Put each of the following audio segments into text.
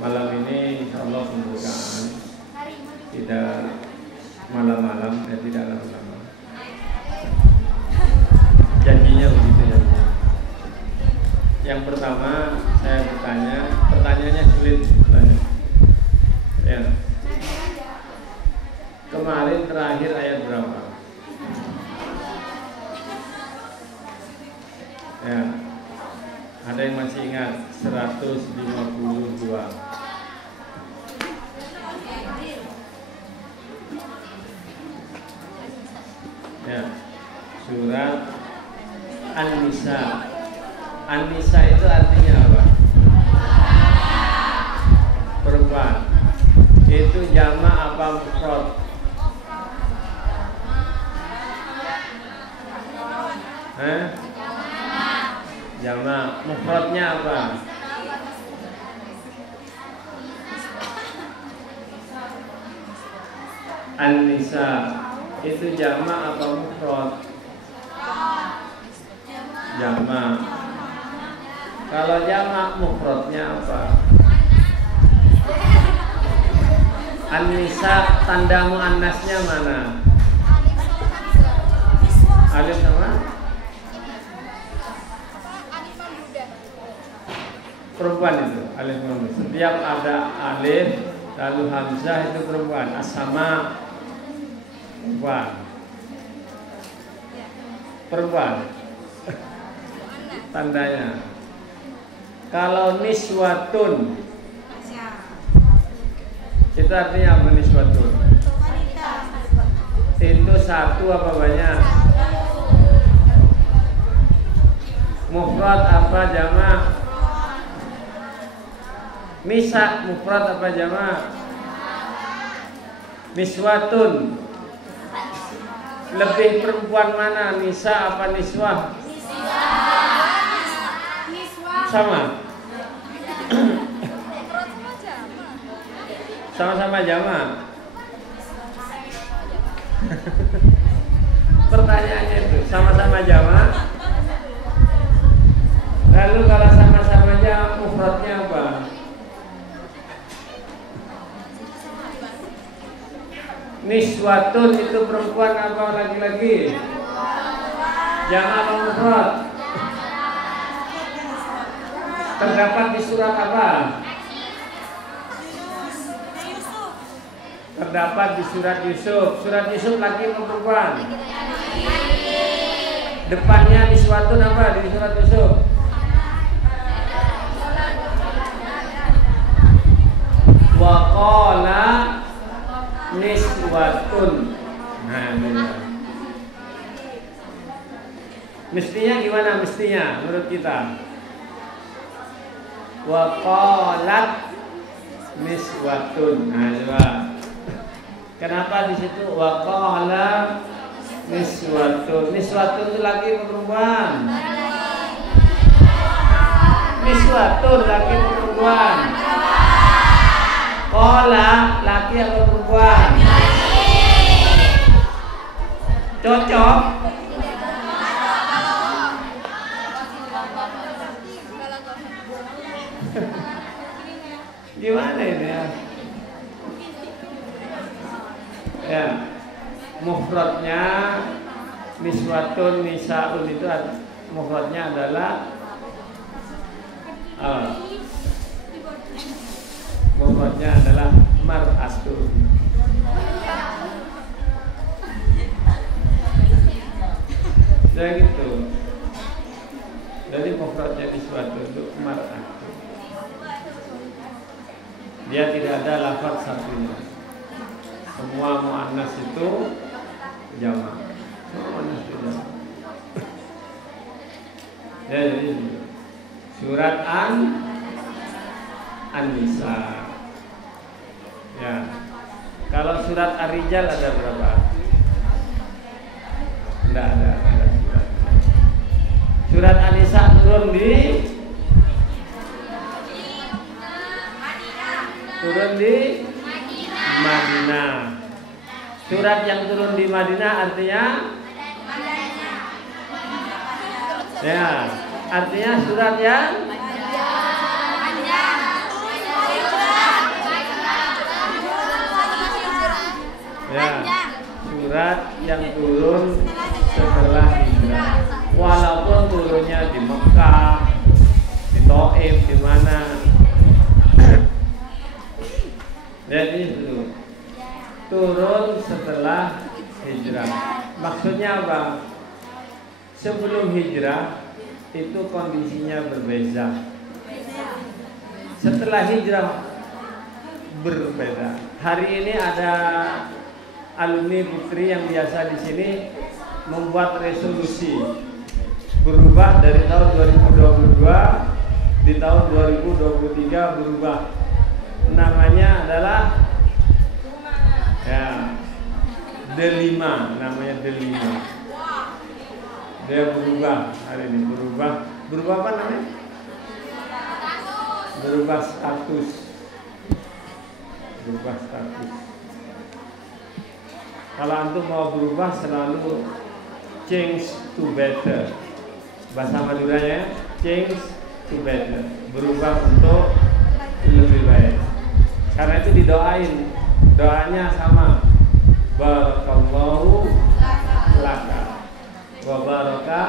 malam ini insya Allah pembukaan tidak malam-malam, tidak lama-lama. Janjinya begitu ya. Yang pertama saya bertanya, pertanyaannya sulit ya. Kemarin terakhir ayat berapa? Ya. Ada yang masih ingat? 152. Ya. Surat An-Nisa. An-Nisa itu artinya apa? Perempuan. Itu jamak apa mufrad? Jamak. Mufradnya apa? An-Nisa. Itu jamak apa mufrad? Jamak. Kalau jamak mufradnya apa? An-Nisa tanda muannasnya mana? Alif sama? Perempuan itu alif sama. Setiap ada alif lalu hamzah itu perempuan. As-sama perempuan. Perempuan. Tandanya. Kalau niswatun itu artinya apa niswatun? Itu satu apa banyak? Mufrad apa jamak? Nisa mufrad apa jamak? Niswatun. Lebih perempuan mana? Nisa apa niswah? Sama. Sama-sama jamak. Pertanyaannya itu sama-sama jamak. Lalu kalau sama-sama jamak mufradnya apa? Niswatun itu perempuan apa laki-laki? Jamak apa mufrad? Terdapat di surat apa? Terdapat di surat Yusuf. Surat Yusuf laki atau perempuan? Depannya niswatun apa di surat Yusuf? Wa qala niswatun. Nah, ini. Mestinya gimana mestinya menurut kita? Wa qalat niswatun. Nah, coba. Kenapa di situ wa qala niswatun? Niswatun itu laki atau perempuan? Niswatun laki atau perempuan? Qala laki atau perempuan? Cocok? Gimana ini ya? Ya, mufradnya niswatun, nisaun itu mufradnya adalah mufradnya adalah mar'atun. Jadi gitu. Jadi mufradnya niswatun itu mar'atun. Dia tidak ada lafaz satunya. Semua muannas itu jamak. Semua muannas itu jamak. Ya, jadi surat An-Nisa. Ya. Kalau surat Ar-Rijal ada berapa? Tidak ada surat. Surat An-Nisa turun di Madinah. Surat yang turun di Madinah artinya artinya surat yang sebelum hijrah itu kondisinya berbeda. Setelah hijrah berbeda. Hari ini ada alumni Putri yang biasa di sini membuat resolusi berubah dari tahun 2022 di tahun 2023 berubah. Namanya adalah ya D5, namanya D5. Dia berubah hari ini, berubah apa namanya? Berubah status. Kalau antum mau berubah selalu change to better. Bahasa Maduranya change to better, berubah untuk lebih baik. Karena itu didoain, doanya sama. Barakallahu laka wa baraka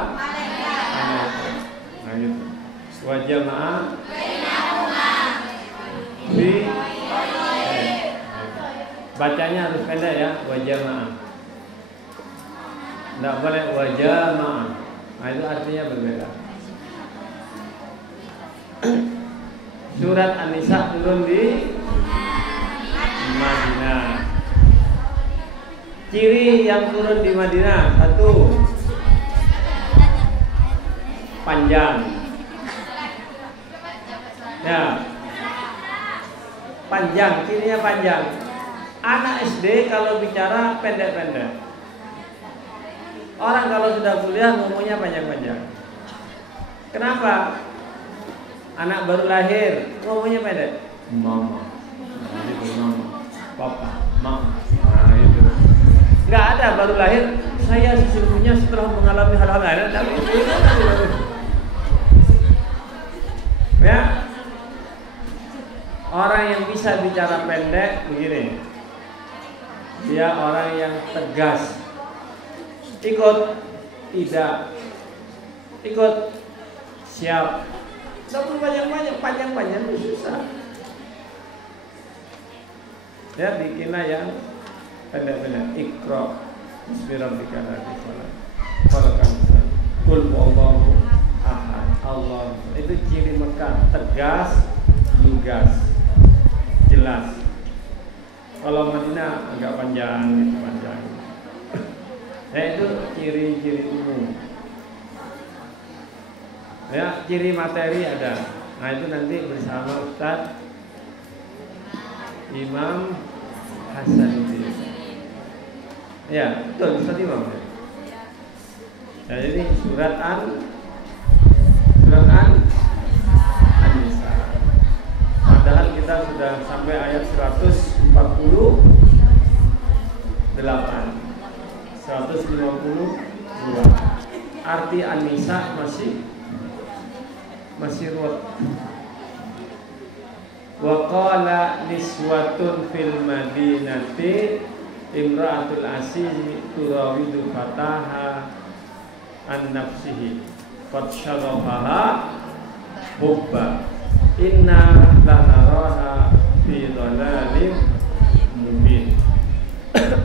alaika. Nah gitu. Wa jama'a fi bacanya harus pendek ya, wa jama'a. Enggak boleh wa jama'a. Nah itu artinya berbeda. Surat An-Nisa turun di Madinah. Ciri yang turun di Madinah, satu, panjang. Ya, panjang, cirinya panjang. Anak SD kalau bicara pendek-pendek. Orang kalau sudah kuliah ngomongnya panjang-panjang. Kenapa? Anak baru lahir ngomongnya pendek. Mama, itu mama, papa, mama. Nah itu. Nggak ada baru lahir. Saya sesungguhnya setelah mengalami hal-hal lain. Ya, orang yang bisa bicara pendek begini. Dia orang yang tegas. Ikut, tidak. Ikut, siap. Tapi panjang-panjang itu susah. Ya, bikinlah yang pendek-pendek. Iqra bismillahika ladzi khalaq. Qul huwallahu ahad. Allah. Itu ciri Mekah, tegas, lugas, jelas. Kalau Madinah agak panjang, panjang. Ya itu ciri-ciri umum. Ya, ciri materi ada. Nah itu nanti bersama Ustaz Imam Hasanuddin. Ya, betul Ustaz Imam. Nah, jadi surat An-Nisa. Padahal kita sudah sampai ayat 148. 152. Arti An-Nisa masih ruwet. Wa qala niswatun fil madinati imra'atul aziz turawidu fataha an nafsihi qad syarafaha hubba inna lanaraha fi dhalalim mubin.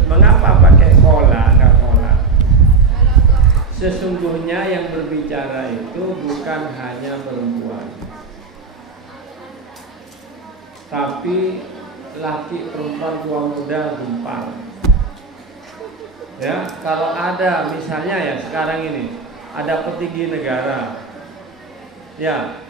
Mengapa pakai kola, enggak kola? Sesungguhnya yang berbicara itu bukan hanya perempuan, tapi laki, perempuan, tua, muda, gumpal. Ya, kalau ada misalnya ya sekarang ini ada petinggi negara, ya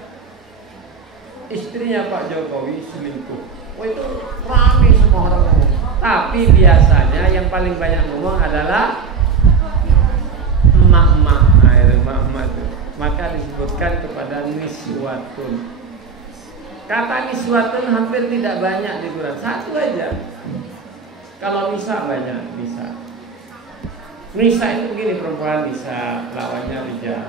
istrinya Pak Jokowi selingkuh, oh itu ramai semua orang ngomong. Tapi biasanya yang paling banyak ngomong adalah emak-emak, emak-emak itu. Maka disebutkan kepada niswatun. Kata niswatun hampir tidak banyak di Quran, satu aja. Kalau nisa banyak, nisa. Nisa itu begini, perempuan nisa, lawannya rijal.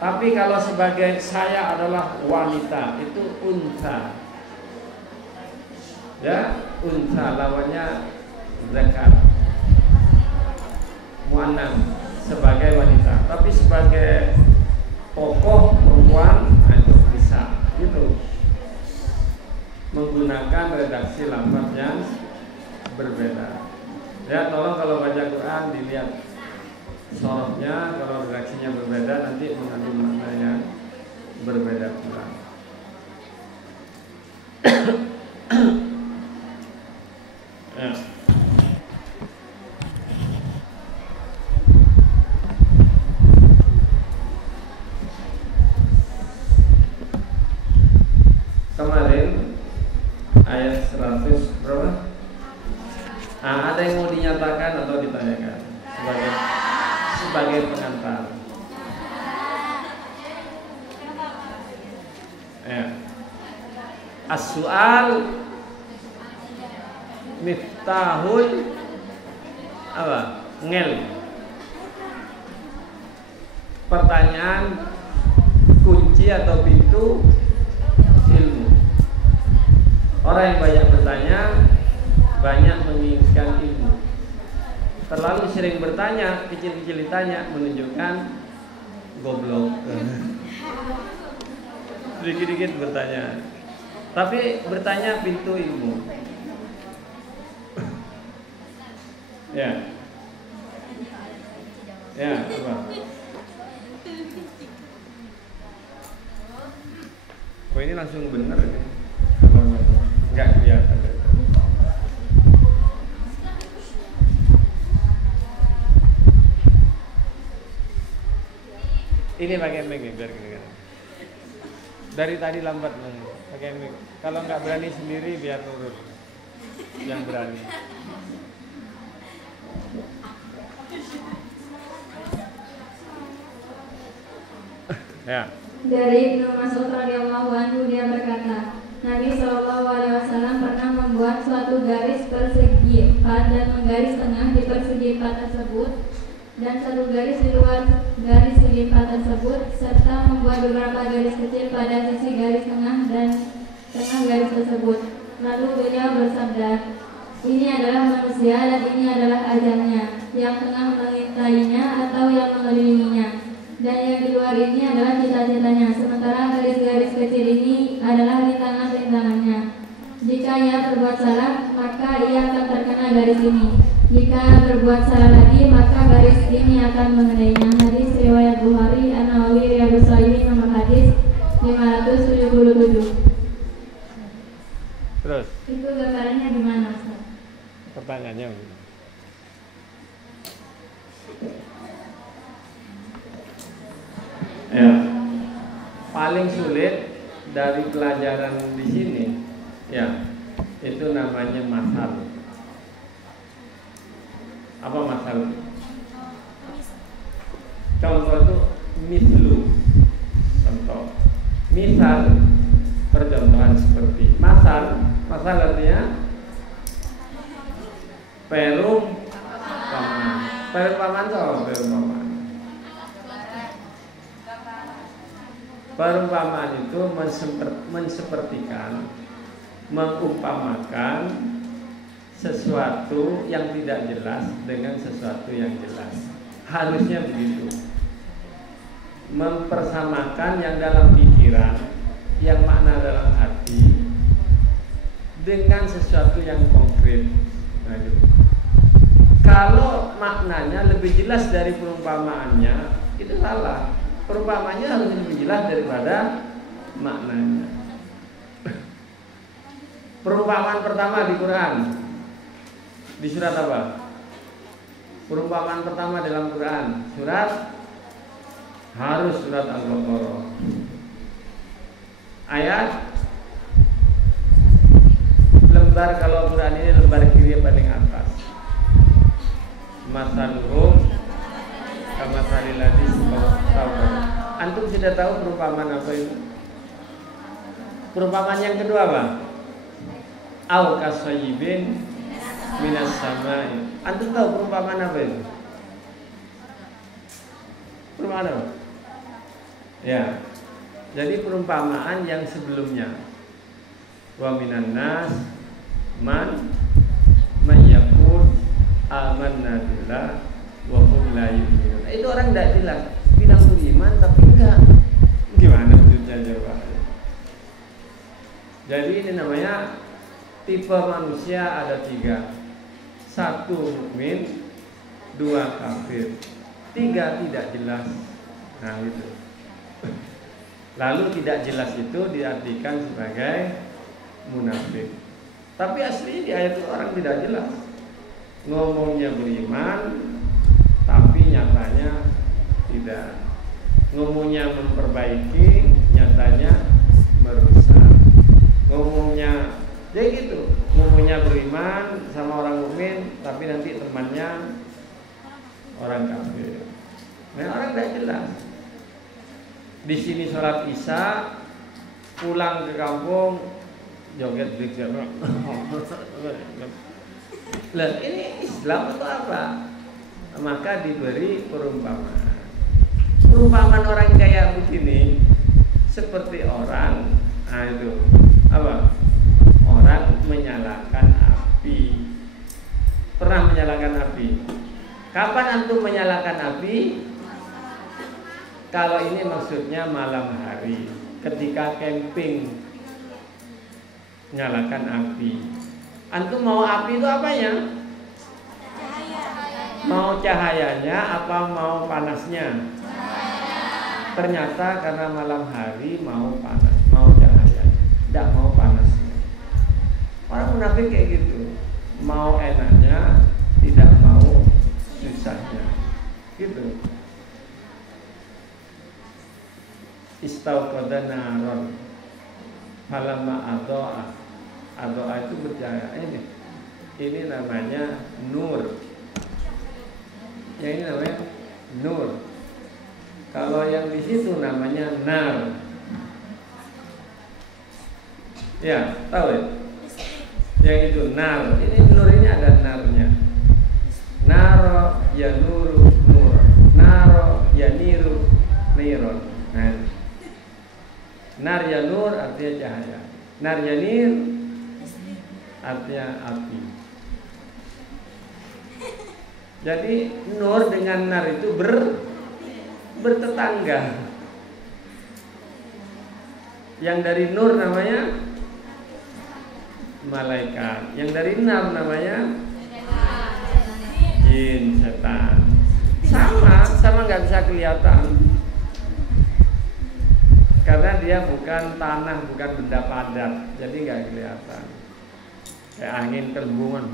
Tapi kalau sebagai saya adalah wanita, itu unta. Ya, unta lawannya zakar. Muannas sebagai wanita, tapi sebagai tokoh perempuan itu bisa gitu. Menggunakan redaksi lafaz yang berbeda. Ya, tolong kalau baca Quran dilihat sorofnya, kalau redaksinya berbeda nanti mengandung makna yang berbeda pula. Ya. Kemarin ayat 100 berapa? Ada yang mau dinyatakan atau ditanyakan sebagai pengantar? Ya. As-su'al miftahul apa? Ngel. Pertanyaan kunci atau pintu ilmu. Orang yang banyak bertanya banyak menginginkan ilmu. Terlalu sering bertanya, kecil-kecil ditanya menunjukkan goblok. Dikit-dikit bertanya. Tapi bertanya pintu ilmu. Ya. Ya, apa? Oh, ini langsung benar ini. Enggak kelihatan. Ini pakai mic biar kedengaran. Dari tadi lambat pakai mic. Kalau nggak berani sendiri biar nurut. Yang berani. Ya. Dari Ibnu Mas'ud radhiyallahu anhu dia berkata, Nabi SAW pernah membuat suatu garis persegi 4 dan menggaris tengah di persegi 4 tersebut dan satu garis di luar garis segi 4 tersebut serta membuat beberapa garis kecil pada sisi garis tengah dan tengah garis tersebut. Lalu beliau bersabda, ini adalah manusia dan ini adalah ajalnya, yang tengah mengintainya atau yang mengelilinginya, dan yang di luar ini adalah cita-citanya, sementara garis-garis kecil ini adalah rintangan-rintangannya. Jika ia berbuat salah, maka ia akan terkena garis ini. Jika berbuat salah lagi, maka garis ini akan mengenainya. Hadis riwayat Bukhari, An-Nawawi, Riyadhus Shalihin, nomor hadis 577. Terus? Itu gambarannya gimana, Ustaz? Pertanyaannya ya, paling sulit dari pelajaran di sini, ya, itu namanya masal. Apa masal? Contoh itu mislu. Contoh. Misal percontohan seperti masal. Masal artinya perumpamaan. Perumpamaan itu apa? Perumpamaan. Perumpamaan itu mensepertikan, mengumpamakan sesuatu yang tidak jelas dengan sesuatu yang jelas. Harusnya begitu. Mempersamakan yang dalam pikiran, yang makna dalam hati dengan sesuatu yang konkret. Nah, gitu. Kalau maknanya lebih jelas dari perumpamaannya, itu salah. Perumpamaannya harus lebih jelas daripada maknanya. Perumpamaan pertama di Quran, di surat apa? Perumpamaan pertama dalam Quran, surat harus surat Al-Baqarah. Ayat lembar, kalau Quran ini lembar kiri paling atas. Masaluhum kamasalil ladzi istawqada. Antum sudah tahu perumpamaan apa itu? Perumpamaan yang kedua apa? Au kasayyibin minas samai. Antum tahu perumpamaan apa itu? Perumpamaan apa? Ya. Jadi perumpamaan yang sebelumnya. Wa minan nas man yaqul amanna billah wa hum la yu'minun. Itu orang tidak jelas, bilang beriman tapi enggak. Gimana maksudnya coba? Jadi ini namanya tipe manusia ada 3. 1 mukmin, 2 kafir. 3 tidak jelas. Nah gitu. Lalu tidak jelas itu diartikan sebagai munafik. Tapi aslinya di ayat itu orang tidak jelas. Ngomongnya beriman, tapi nyatanya tidak. Ngomongnya memperbaiki, nyatanya merusak. Ngomongnya jadi gitu. Ngomongnya beriman sama orang mukmin, tapi nanti temannya orang kafir. Nah, orang tidak jelas. Di sini sholat isya, pulang ke kampung joget zikir. Lah ini Islam atau apa? Maka diberi perumpamaan. Perumpamaan orang kayak begini seperti orang, itu apa? Orang menyalakan api. Pernah menyalakan api? Kapan antum menyalakan api? Kalau ini maksudnya malam hari, ketika camping, nyalakan api. Antum mau api itu apanya? Mau cahayanya apa mau panasnya? Ternyata karena malam hari mau panas, mau cahaya, tidak mau panasnya. Orang munafik kayak gitu, mau enaknya, tidak mau susahnya, gitu. Istauqada naron falamma adoa itu bercahaya. Ini namanya nur. Yang ini namanya nur. Kalau yang di situ namanya nar. Ya, tahu ya? Yang itu nar. Ini nur ini ada narnya. Naro ya nuru nur. Naro ya niru niron. Nah, nar ya nur artinya cahaya. Nar ya nir artinya api. Jadi nur dengan nar itu bertetangga. Yang dari nur namanya malaikat. Yang dari nar namanya jin, setan. Sama nggak bisa kelihatan. Karena dia bukan tanah, bukan benda padat, jadi nggak kelihatan. Kayak angin kelembungan,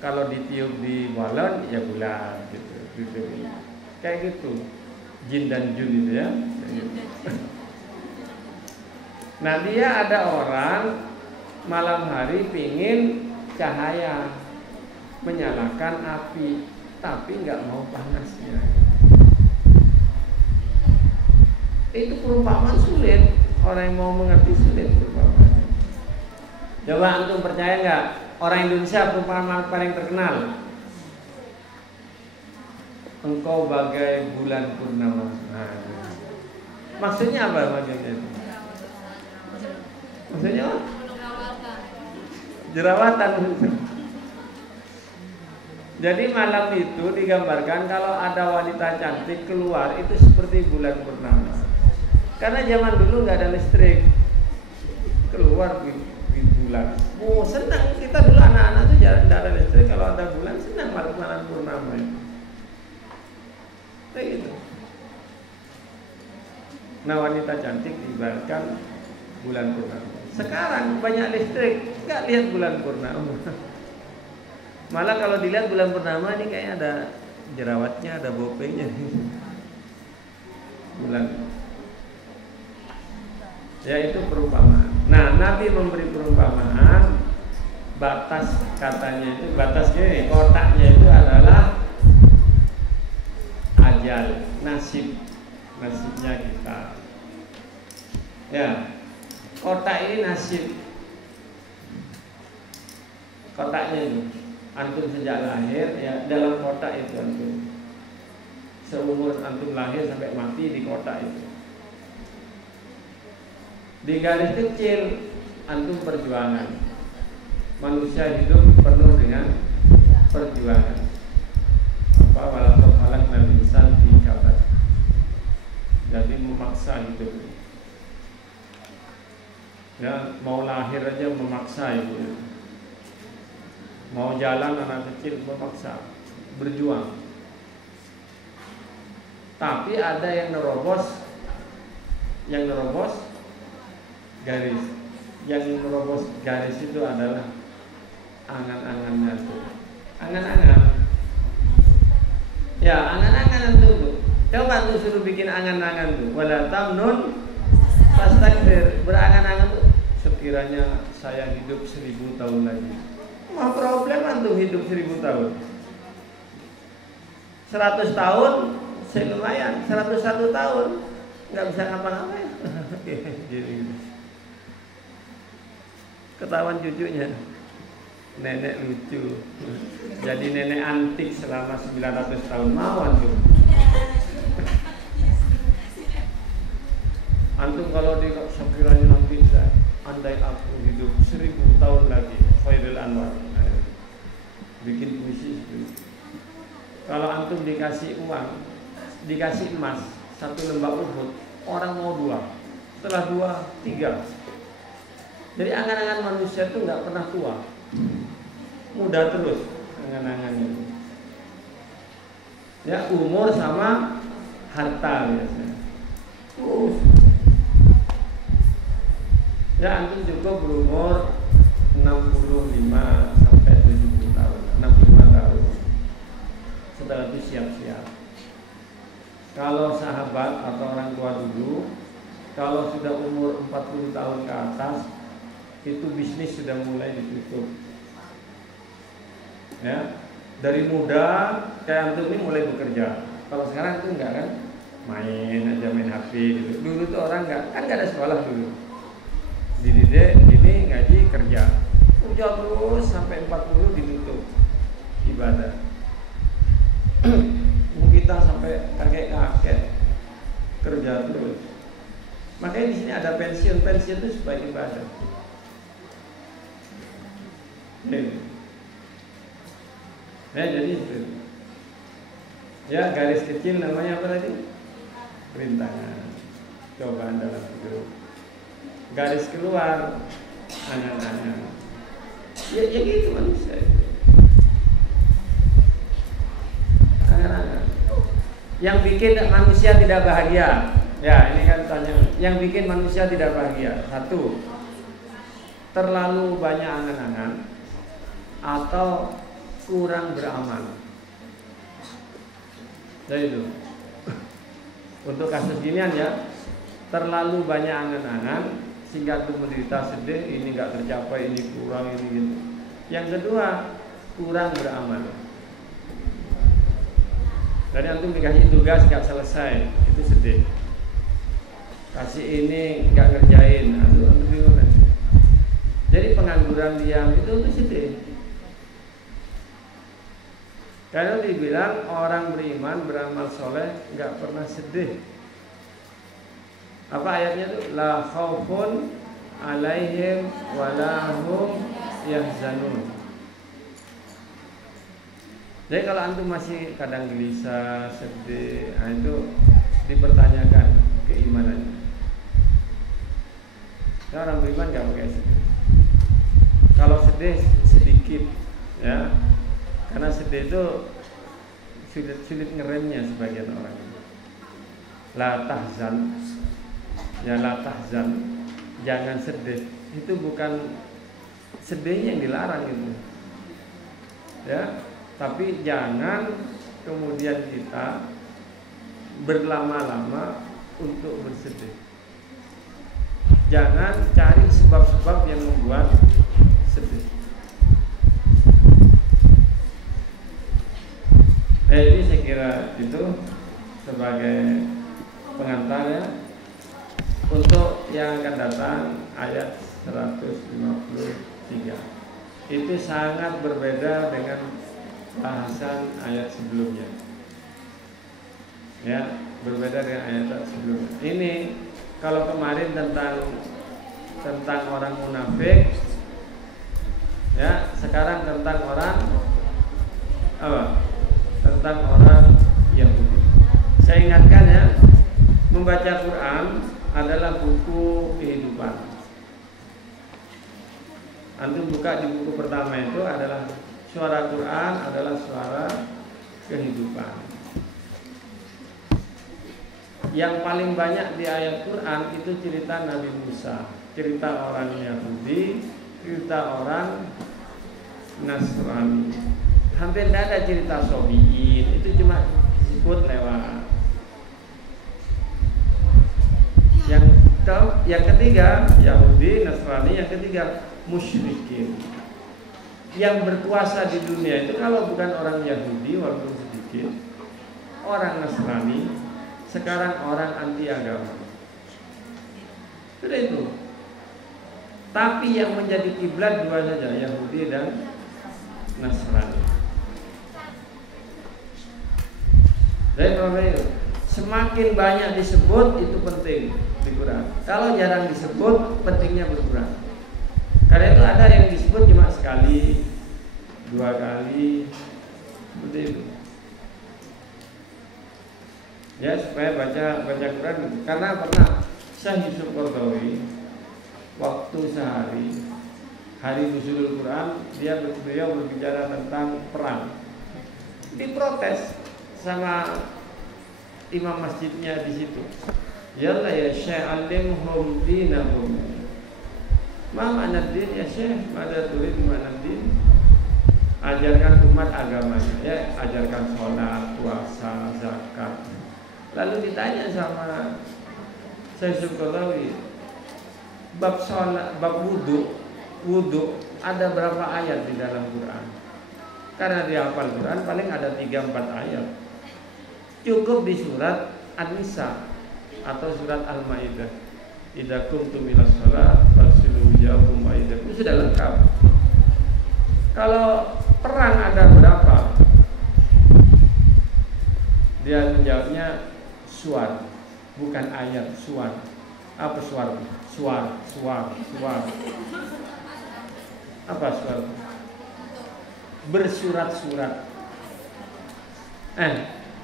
kalau ditiup di balon ya bulat gitu. Kayak gitu. Jin dan jun itu ya. Nah dia ada orang malam hari pingin cahaya, menyalakan api, tapi nggak mau panasnya. Itu perumpamaan sulit. Orang yang mau mengerti sulit perumpamaan. Coba antum percaya nggak? Orang Indonesia perumpamaan paling terkenal. Engkau bagai bulan purnama. Nah, maksudnya apa maksudnya itu? Maksudnya apa? Jerawatan. Jadi malam itu digambarkan kalau ada wanita cantik keluar itu seperti bulan purnama. Karena zaman dulu nggak ada listrik, keluar di bulan. Oh senang kita dulu anak-anak tuh jarang ada listrik, kalau ada bulan senang malam purnama itu. Kayak gitu. Nah wanita cantik diibaratkan bulan purnama. Sekarang banyak listrik, nggak lihat bulan purnama. Malah kalau dilihat bulan purnama ini kayaknya ada jerawatnya, ada bopengnya. Bulan. Ya itu perumpamaan. Nah Nabi memberi perumpamaan. Batas katanya itu, batasnya ini, kotaknya itu adalah ajal, nasibnya kita. Ya, kotak ini nasib. Kotaknya itu, antum sejak lahir ya dalam kotak itu antum. Seumur antum lahir sampai mati di kotak itu. Di garis kecil antum perjuangan. Manusia hidup penuh dengan perjuangan. Apa walaupun halak nabi insan di kabar. Jadi memaksa hidup. Ya mau lahir aja memaksa itu. Mau jalan anak kecil memaksa, berjuang. Tapi ada yang nerobos garis. Yang nerobos garis itu adalah angan-angannya tuh. Angan-angan. Ya, angan-angan tuh. Coba tuh suruh bikin angan-angan tuh. Wala tamnun fastakbir. Berangan-angan tuh. Sekiranya saya hidup 1000 tahun lagi. Mah problem antum hidup 1000 tahun. 100 tahun saya lumayan, 101 tahun nggak bisa ngapa-ngapain. Gitu. Ketahuan cucunya, nenek lucu, jadi nenek antik selama 900 tahun. Mau antum? Antum kalau di sekiranya nanti andai aku hidup 1000 tahun lagi, Khairul Anwar, bikin puisi itu. Kalau antum dikasih uang, dikasih emas 1 lembah Uhud, orang mau 2, setelah 2, 3. Jadi angan-angan manusia itu nggak pernah tua, muda terus angan-angannya. Ya, umur sama harta biasanya. Ya, antum cukup berumur 65 sampai 70 tahun, 65 tahun. Setelah itu siap-siap. Kalau sahabat atau orang tua dulu, kalau sudah umur 40 tahun ke atas, itu bisnis sudah mulai ditutup. Ya, dari muda kayak antum ini mulai bekerja. Kalau sekarang itu enggak kan, main HP gitu. Dulu tuh orang nggak ada sekolah dulu. Dididik ini ngaji kerja terus sampai 40 ditutup ibadah. Kita sampai kakek kerja terus. Makanya di sini ada pensiun itu sebagai ibadah. Ya, jadi itu. Ya, garis kecil namanya apa tadi? Perintangan, cobaan dalam hidup. Garis keluar, angan-angan. Ya gitu manusia itu. Angan-angan. Yang bikin manusia tidak bahagia. Ya, ini kan tanya. Yang bikin manusia tidak bahagia. 1, terlalu banyak angan-angan atau kurang beramal. Jadi itu. Untuk kasus ginian ya, terlalu banyak angan-angan sehingga itu menderita, sedih, ini nggak tercapai, ini kurang, ini gitu. Yang kedua, kurang beramal. Dari antum dikasih tugas nggak selesai, itu sedih. Kasih ini nggak ngerjain, aduh bingung. Jadi pengangguran diam itu sedih. Karena dibilang orang beriman beramal soleh nggak pernah sedih. Apa ayatnya itu? La khaufun alaihim walahum yahzanun. Jadi kalau antum masih kadang gelisah, sedih, itu dipertanyakan keimanannya. Nah, orang beriman nggak pakai sedih. Kalau sedih sedikit, ya, karena sedih itu sulit ngeremnya sebagian orang. La tahzan, ya la tahzan, jangan sedih. Itu bukan sedihnya yang dilarang itu, ya. Tapi jangan kemudian kita berlama-lama untuk bersedih. Jangan cari sebab-sebab yang membuat sedih. Ini saya kira itu sebagai pengantar ya. Untuk yang akan datang ayat 153. Itu sangat berbeda dengan bahasan ayat sebelumnya. Ya, berbeda dengan ayat sebelumnya. Ini kalau kemarin tentang orang munafik, ya, sekarang tentang orang apa? Tentang orang Yahudi. Saya ingatkan ya, membaca Quran adalah buku kehidupan. Antum buka di buku pertama itu adalah suara Quran adalah suara kehidupan. Yang paling banyak di ayat Quran itu cerita Nabi Musa, cerita orang Yahudi, cerita orang Nasrani. Hampir tidak ada cerita Sobiin, itu cuma disebut lewat. Yang ketiga Yahudi, Nasrani, yang ketiga musyrikin. Yang berkuasa di dunia itu kalau bukan orang Yahudi walaupun sedikit, orang Nasrani, sekarang orang anti agama. Sudah itu. Tapi yang menjadi kiblat dua saja, Yahudi dan Nasrani. Jadi itu semakin banyak disebut itu penting di Quran. Kalau jarang disebut pentingnya berkurang. Karena itu ada yang disebut cuma sekali, 2 kali, seperti itu. Ya supaya baca Quran. Karena pernah Syekh Yusuf Qaradawi waktu sehari hari nuzulul Quran beliau berbicara tentang perang. Diprotes sama imam masjidnya di situ. Yalla ya Syekh alimhum dinahum. Ma ma'na din ya Syekh? Mada turid ma'na din? Ajarkan umat agamanya, ya, ajarkan sholat, puasa, zakat. Lalu ditanya sama Syekh Qaradawi, bab sholat, bab wudu ada berapa ayat di dalam Quran? Karena dia hafal Quran paling ada 3-4 ayat. Cukup di surat An-Nisa atau surat Al-Maidah. Idza kuntum ila shalah fasilu wujuhakum wa aydiyakum, itu sudah lengkap. Kalau perang ada berapa? Dia menjawabnya suar, bukan ayat, suar. Apa suar? Suar. Apa suar? Bersurat-surat.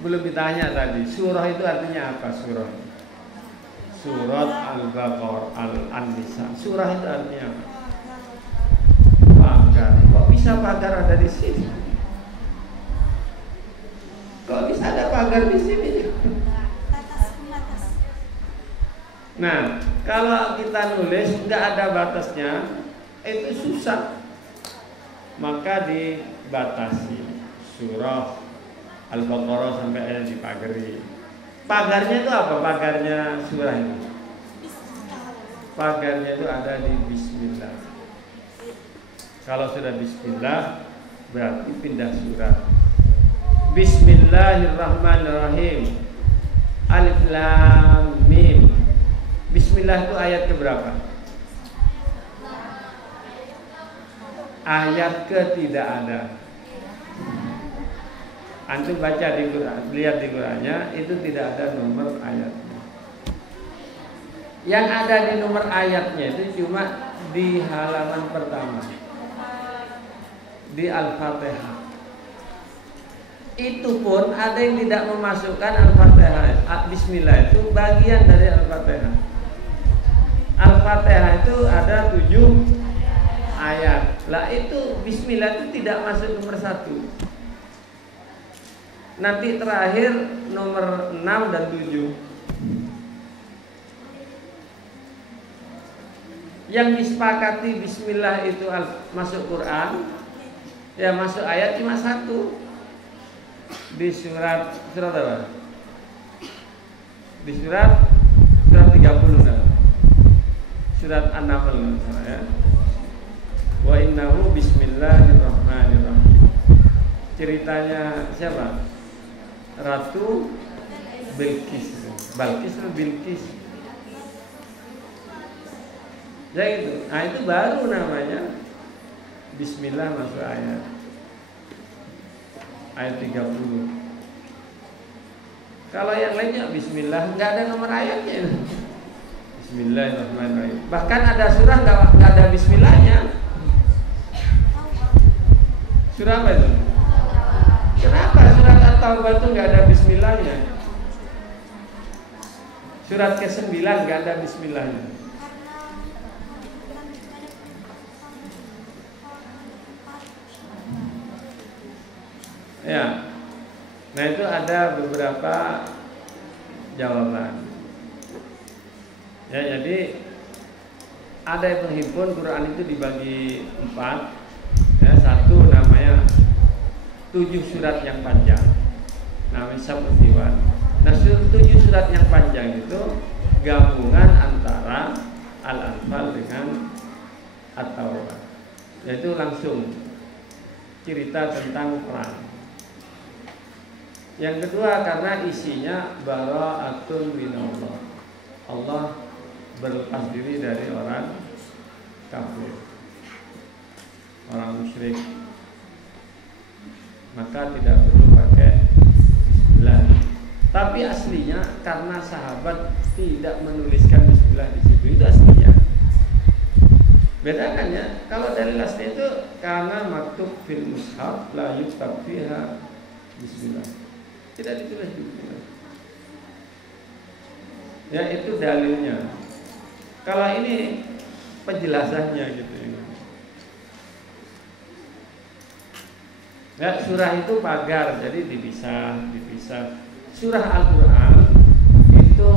Belum ditanya tadi. Surah itu artinya apa? Surah. Surat Al-Baqarah, Al-Nisa. Surah itu artinya apa? Pagar. Kok bisa pagar ada di sini? Kok bisa ada pagar di sini? Nah, kalau kita nulis nggak ada batasnya, itu susah. Maka dibatasi. Surah Al-Baqarah sampai ayat dipagari. Pagarnya itu apa? Pagarnya surah ini. Pagarnya itu ada di Bismillah. Kalau sudah Bismillah berarti pindah surat. Bismillahirrahmanirrahim. Alif Lam Mim. Bismillah itu ayat keberapa? Ayat ke tidak ada. Antum baca di Quran, lihat di Qurannya itu tidak ada nomor ayatnya. Yang ada di nomor ayatnya itu cuma di halaman pertama, di Al-Fatihah. Itu pun ada yang tidak memasukkan Al-Fatihah. Bismillah itu bagian dari Al-Fatihah. Al-Fatihah itu ada 7 ayat. Lah itu Bismillah itu tidak masuk nomor 1. Nanti terakhir nomor 6 dan 7. Yang disepakati Bismillah itu masuk Quran, ya masuk ayat cuma 1. Di surat apa? Di surat 30 kan? Surat An-Nahl ya. Wa innahu bismillahirrahmanirrahim. Ceritanya siapa? Ratu Bilqis. Ya itu. Nah itu baru namanya Bismillah masuk ayat 30. Kalau yang lainnya Bismillah nggak ada nomor ayatnya. Bismillahirrahmanirrahim. Bahkan ada surah nggak ada Bismillahnya. Surah apa itu? Kenapa surat At-Taubah itu nggak ada Bismillahnya? Surat ke-9 nggak ada Bismillahnya. Ya, nah itu ada beberapa jawaban. Ya, jadi ada yang menghimpun Quran itu dibagi 4. Ya, satu namanya 7 surat yang panjang, namanya Sab'ut Tiwan. Nah, 7 surat yang panjang itu gabungan antara Al-Anfal dengan At-Taurat, yaitu langsung cerita tentang perang. Yang kedua karena isinya bara'atun minallah, Allah berlepas diri dari orang kafir, orang musyrik, maka tidak perlu pakai bismillah. Tapi aslinya karena sahabat tidak menuliskan bismillah di situ, itu aslinya. Bedakan ya, kalau dalil asli itu karena maktub fil mushaf la yuktab fiha bismillah, tidak ditulis bismillah. Ya, itu dalilnya. Kalau ini penjelasannya gitu. Ya, surah itu pagar, jadi dipisah. Surah Al-Quran itu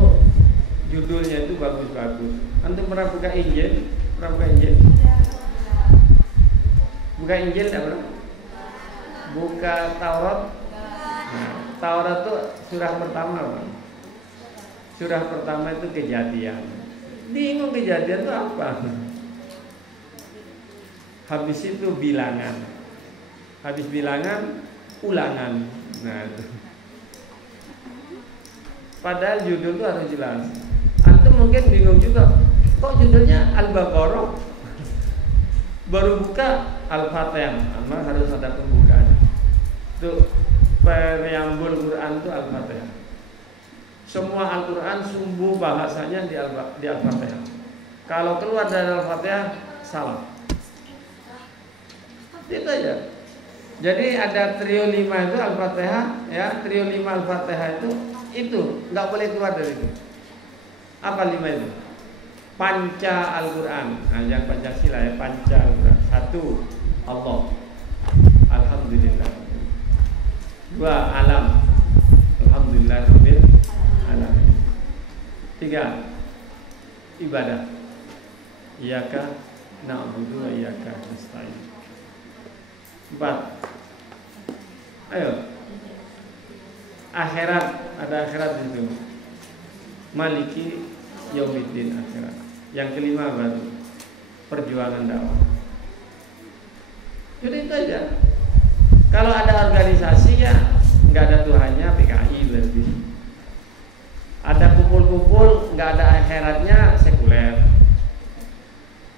judulnya itu bagus-bagus. Antum pernah buka Injil? Pernah buka Injil? Buka Injil tidak pernah? Buka Taurat? Nah, Taurat itu surah pertama. Surah pertama itu Kejadian. Bingung Kejadian itu apa? Habis itu Bilangan. Habis Bilangan Ulangan. Nah, itu. Padahal judul itu harus jelas. Antum mungkin bingung juga, kok judulnya Al-Baqarah? Baru buka Al-Fatihah, memang harus ada pembukaan. Itu preambul Quran itu Al-Fatihah. Semua Al-Quran sumbu bahasanya di Al-Fatihah. Kalau keluar dari Al-Fatihah salah. Itu aja. Jadi ada trio 5 itu Al-Fatihah, ya, trio 5 Al-Fatihah itu nggak boleh keluar dari itu. Apa 5 itu? Panca Al-Quran. Nah, yang Pancasila ya, Panca Al-Quran. 1. Allah, Alhamdulillah. 2. Alam, Alhamdulillah Rabbil Alamin. 3. Ibadah, Iyyaka na'budu wa iyyaka nasta'in. 4. Ayo, akhirat, ada akhirat di situ. Maliki Yaumiddin, akhirat. Yang kelima baru perjuangan dakwah. Jadi itu aja. Kalau ada organisasi ya nggak ada Tuhannya, PKI berarti. Ada kumpul-kumpul nggak ada akhiratnya, sekuler.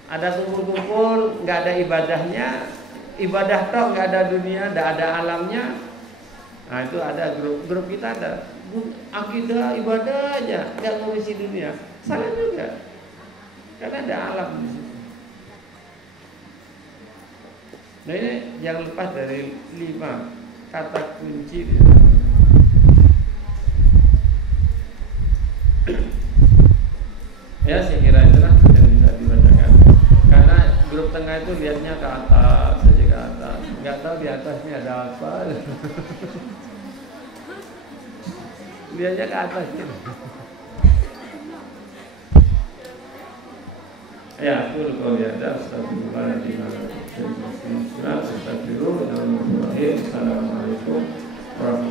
Ada kumpul-kumpul nggak ada ibadahnya, ibadah toh nggak ada dunia, nggak ada alamnya. Nah, itu ada grup kita ada akidah ibadah aja, nggak ngurusi dunia. Salah juga, karena ada alam di situ. Nah, ini yang lepas dari 5 kata kunci. Ya, saya kira itulah yang bisa dibacakan. Karena grup tengah itu lihatnya ke atas saja, ke atas, nggak tahu di atasnya ada apa. Lihatnya ke atas gitu. Ya, aku kalau ada astagfirullahaladzim. Assalamualaikum warahmatullahi wabarakatuh.